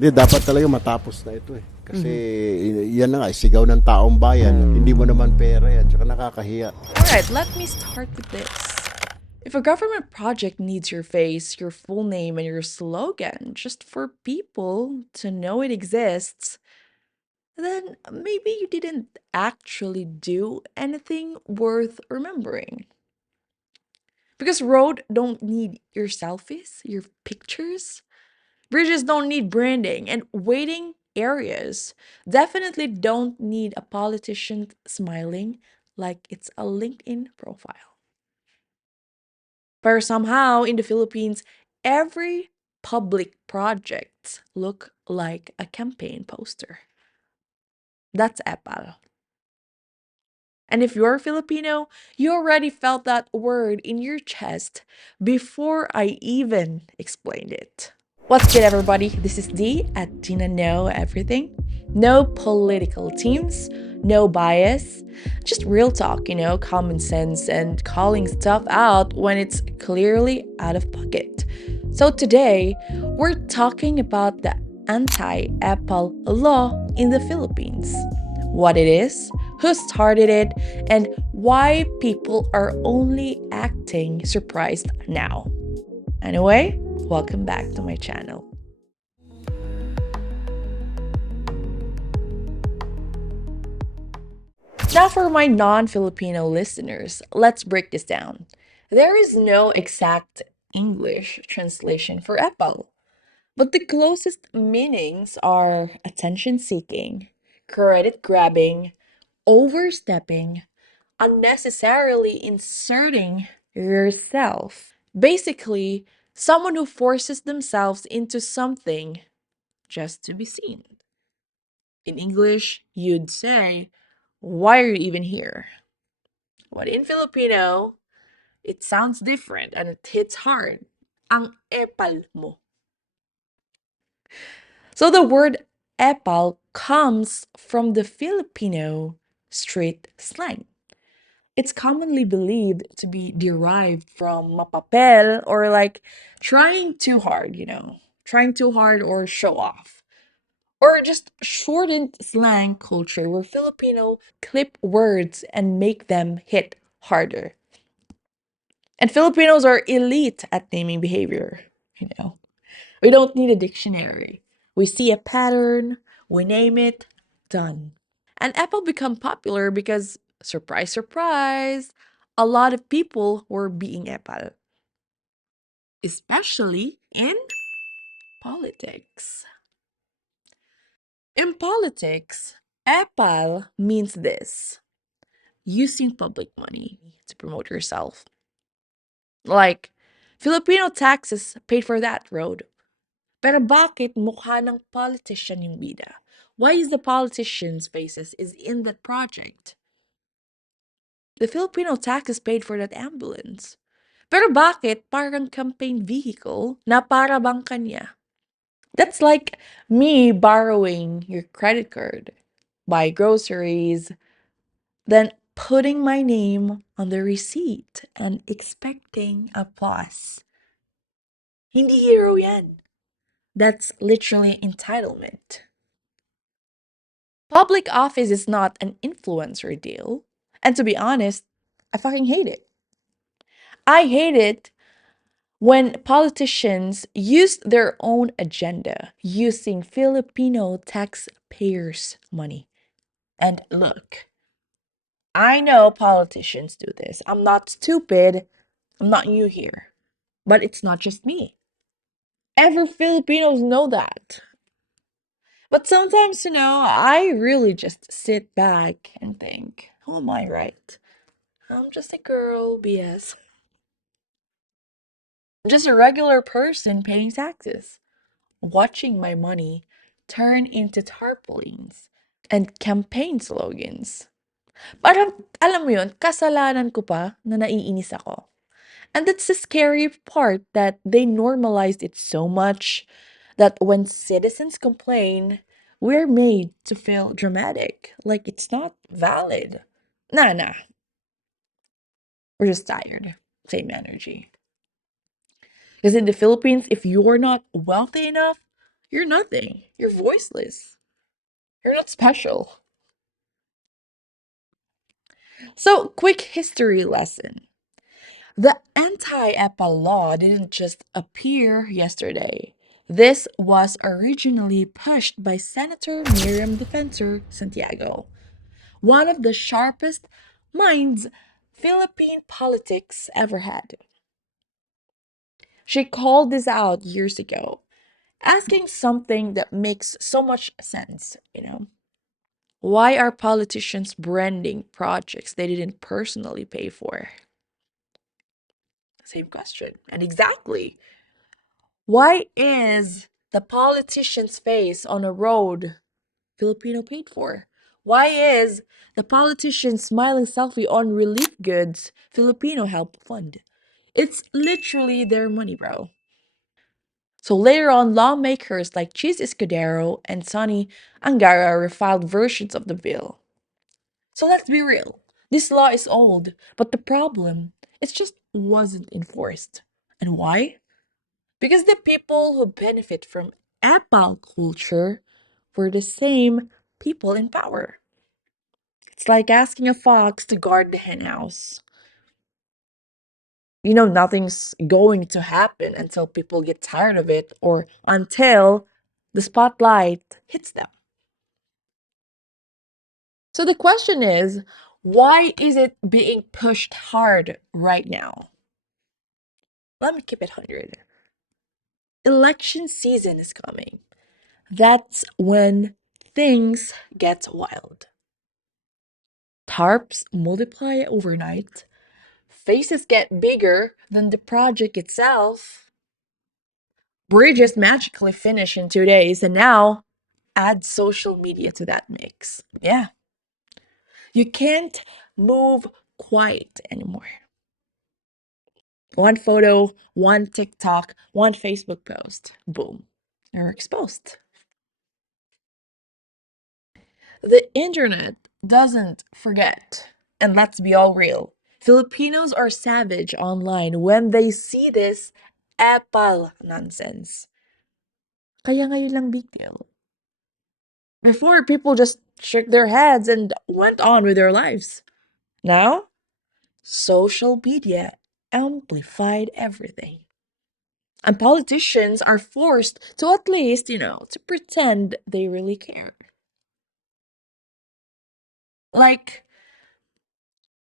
Hindi, dapat talaga matapos na ito eh. Kasi yan na nga, sigaw ng taong bayan. Hindi mo naman pera yan, tsaka nakakahiya. Alright, let me start with this. If a government project needs your face, your full name, and your slogan just for people to know it exists, then maybe you didn't actually do anything worth remembering. Because road don't need your selfies, your pictures. Bridges don't need branding, and waiting areas definitely don't need a politician smiling like it's a LinkedIn profile. But somehow in the Philippines, every public project look like a campaign poster. That's Epal. And if you're Filipino, you already felt that word in your chest before I even explained it. What's good, everybody? This is Dee at Tina Know Everything. No political teams, no bias, just real talk, common sense and calling stuff out when it's clearly out of pocket. So today, we're talking about the Anti-Epal law in the Philippines. What it is, who started it, and why people are only acting surprised now. Anyway, welcome back to my channel. Now, for my non Filipino listeners, let's break this down. There is no exact English translation for Epal, but the closest meanings are attention seeking, credit grabbing, overstepping, unnecessarily inserting yourself. Basically, someone who forces themselves into something just to be seen. In English, you'd say, "Why are you even here?" But in Filipino, it sounds different and it hits hard. Ang epal mo. So the word epal comes from the Filipino street slang. It's commonly believed to be derived from mapapel or like trying too hard, trying too hard or show off. Or just shortened slang culture where Filipino clip words and make them hit harder. And Filipinos are elite at naming behavior, you know. We don't need a dictionary. We see a pattern, we name it, done. And Apple become popular because, surprise, surprise, a lot of people were being Apple, especially in politics. In politics, Apple means this: using public money to promote yourself. Like, Filipino taxes paid for that road. Pero bakit mukha ng politician yung bida? Why is the politician's faces is in that project? The Filipino taxes paid for that ambulance. Pero bakit parang campaign vehicle na para bang kanya? That's like me borrowing your credit card, buy groceries, then putting my name on the receipt and expecting applause. Hindi hero yan. That's literally entitlement. Public office is not an influencer deal. And to be honest, I fucking hate it. I hate it when politicians use their own agenda using Filipino taxpayers' money. And look, I know politicians do this. I'm not stupid. I'm not new here. But it's not just me. Every Filipinos know that. But sometimes, I really just sit back and think, who am I, right? I'm just a girl, BS. I'm just a regular person paying taxes, watching my money turn into tarpaulins and campaign slogans. Parang, alam mo yun, kasalanan ko pa na naiinis ako. And that's the scary part that they normalized it so much that when citizens complain, we're made to feel dramatic, like it's not valid. Nah. We're just tired. Same energy. Because in the Philippines, if you're not wealthy enough, You're nothing. You're voiceless. You're not special. So, quick history lesson. The Anti-Epal law didn't just appear yesterday. This was originally pushed by Senator Miriam Defensor-Santiago, one of the sharpest minds Philippine politics ever had. She called this out years ago, asking something that makes so much sense. Why are politicians branding projects they didn't personally pay for? Same question. And exactly. Why is the politician's face on a road Filipino paid for? Why is the politician's smiling selfie on relief goods Filipino help fund? It's literally their money, bro. So later on, lawmakers like Cheese Escudero and Sonny Angara refiled versions of the bill. So let's be real. This law is old, but the problem, it just wasn't enforced. And why? Because the people who benefit from Epal culture were the same people in power. It's like asking a fox to guard the henhouse. Nothing's going to happen until people get tired of it or until the spotlight hits them. So the question is, why is it being pushed hard right now? Let me keep it 100. Election season is coming. That's when things get wild. Tarps multiply overnight. Faces get bigger than the project itself. Bridges magically finish in 2 days, and now add social media to that mix. Yeah. You can't move quiet anymore. One photo, one TikTok, one Facebook post. Boom. You're exposed. The internet doesn't forget. And let's be all real. Filipinos are savage online when they see this Apple nonsense. Kaya ngayon lang big deal. Before, people just shook their heads and went on with their lives. Now, social media amplified everything. And politicians are forced to at least, to pretend they really care. Like,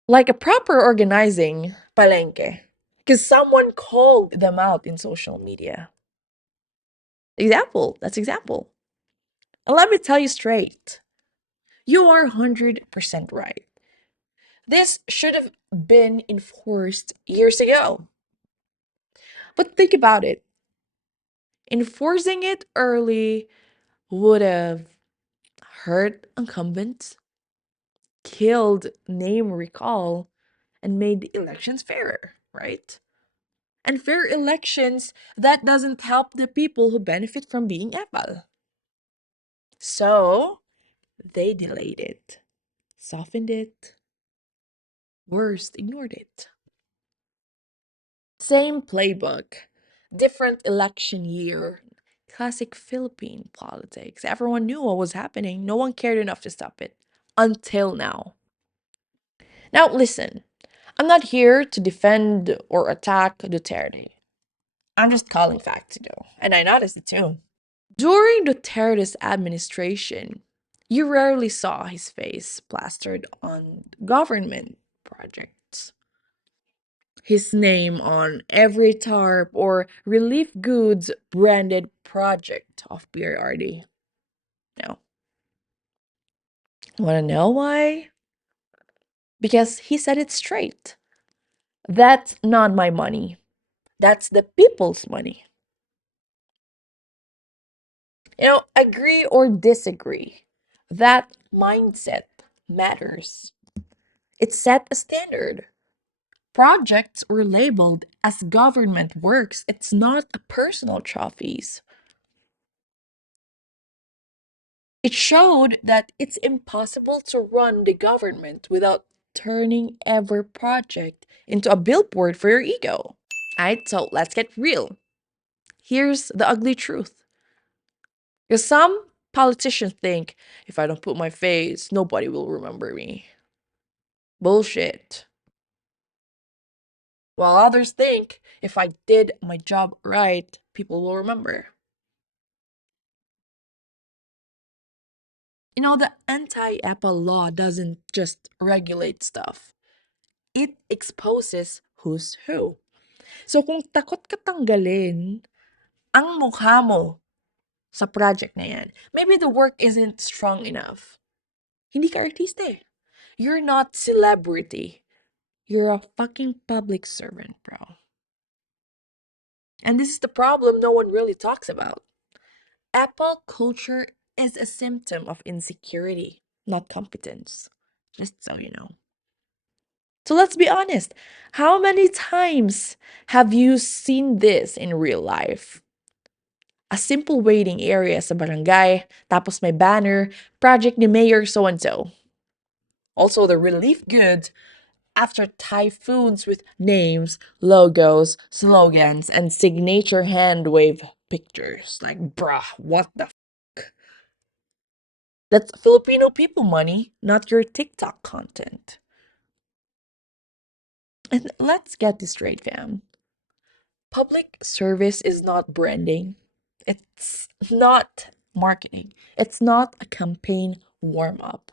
like a proper organizing palenque. Because someone called them out in social media. That's example. And let me tell you straight. You are 100% right. This should have been enforced years ago. But think about it. Enforcing it early would have hurt incumbents, killed name recall, and made elections fairer, right? And fair elections, that doesn't help the people who benefit from being Epal. So, they delayed it, softened it, worst, ignored it. Same playbook, different election year. Classic Philippine politics. Everyone knew what was happening. No one cared enough to stop it. Until now. Now, listen. I'm not here to defend or attack Duterte. I'm just calling facts, and I noticed it too. During Duterte's administration, you rarely saw his face plastered on government projects. His name on every tarp or relief goods branded project of PRD. No. Want to know why? Because he said it straight. That's not my money. That's the people's money. Agree or disagree. That mindset matters. It set a standard. Projects were labeled as government works. It's not a personal trophies. It showed that it's impossible to run the government without turning every project into a billboard for your ego. Alright, so let's get real. Here's the ugly truth. Because some politicians think, if I don't put my face, nobody will remember me. Bullshit. While others think, if I did my job right, people will remember. You know, the anti-Epal law doesn't just regulate stuff. It exposes who's who. So kung takot ka tanggalin ang mukha mo sa project na yan, maybe the work isn't strong enough. Hindi ka artista eh. You're not celebrity. You're a fucking public servant, bro. And this is the problem no one really talks about. Apple culture is a symptom of insecurity, not competence. Just so you know. So let's be honest. How many times have you seen this in real life? A simple waiting area sa barangay, tapos may banner, project ni Mayor so-and-so. Also, the relief goods after typhoons with names, logos, slogans, and signature hand wave pictures. Like, bruh, what the fuck? That's Filipino people money, not your TikTok content. And let's get this straight, fam. Public service is not branding. It's not marketing. It's not a campaign warm-up.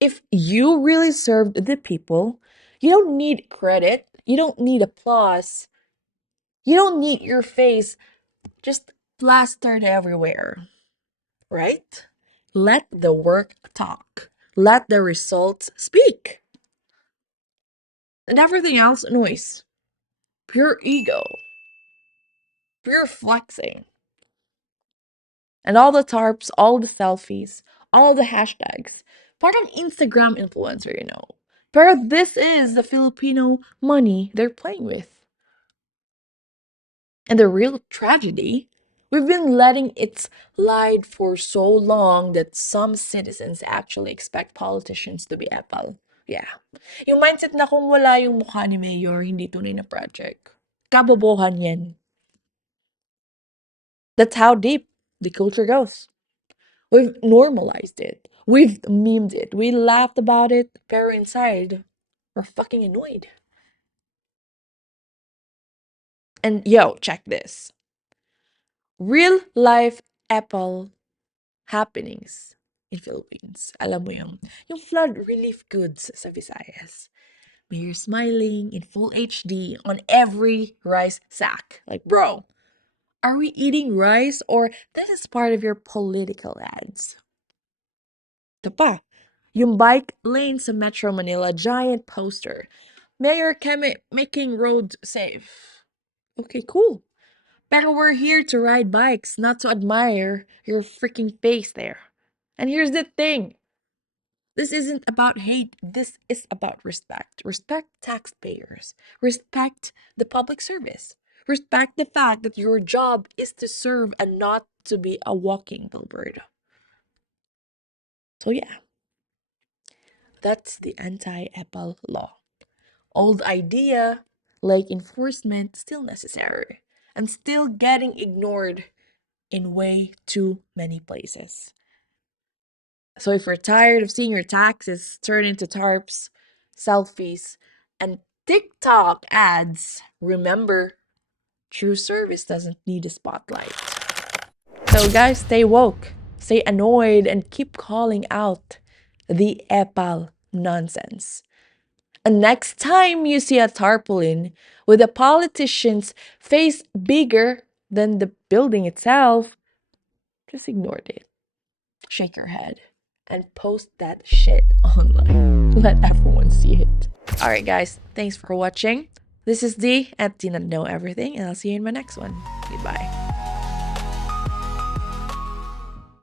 If you really served the people, you don't need credit. You don't need applause. You don't need your face just plastered everywhere, right? Let the work talk. Let the results speak. And everything else, noise. Pure ego. Pure flexing. And all the tarps, all the selfies, all the hashtags. Parang Instagram influencer, you know. But this is the Filipino money they're playing with. And the real tragedy, we've been letting it slide for so long that some citizens actually expect politicians to be Epal. Yeah. Yung mindset na kung wala yung mukha ni Mayor, hindi tunay na project. Kabobohan yan. That's how deep the culture goes. We've normalized it. We've memed it. We laughed about it, pero inside, we're fucking annoyed. And yo, check this. Real life Apple happenings in Philippines. Alam mo yung flood relief goods sa Visayas. Mayor smiling in full HD on every rice sack. Like, bro, are we eating rice or this is part of your political ads? Ito pa, yung bike lane sa Metro Manila, giant poster. Mayor making roads safe. Okay, cool. Pero we're here to ride bikes, not to admire your freaking face there. And here's the thing. This isn't about hate. This is about respect. Respect taxpayers. Respect the public service. Respect the fact that your job is to serve and not to be a walking billboard. So yeah, that's the anti-Epal law. Old idea, like enforcement, still necessary and still getting ignored in way too many places. So if you're tired of seeing your taxes turn into tarps, selfies, and TikTok ads, remember, true service doesn't need a spotlight. So guys, stay woke, stay annoyed, and keep calling out the Epal nonsense. And next time you see a tarpaulin with a politician's face bigger than the building itself, just ignore it. Shake your head and post that shit online. Let everyone see it. Alright guys, thanks for watching. This is D at Did Not Know Everything, and I'll see you in my next one. Goodbye.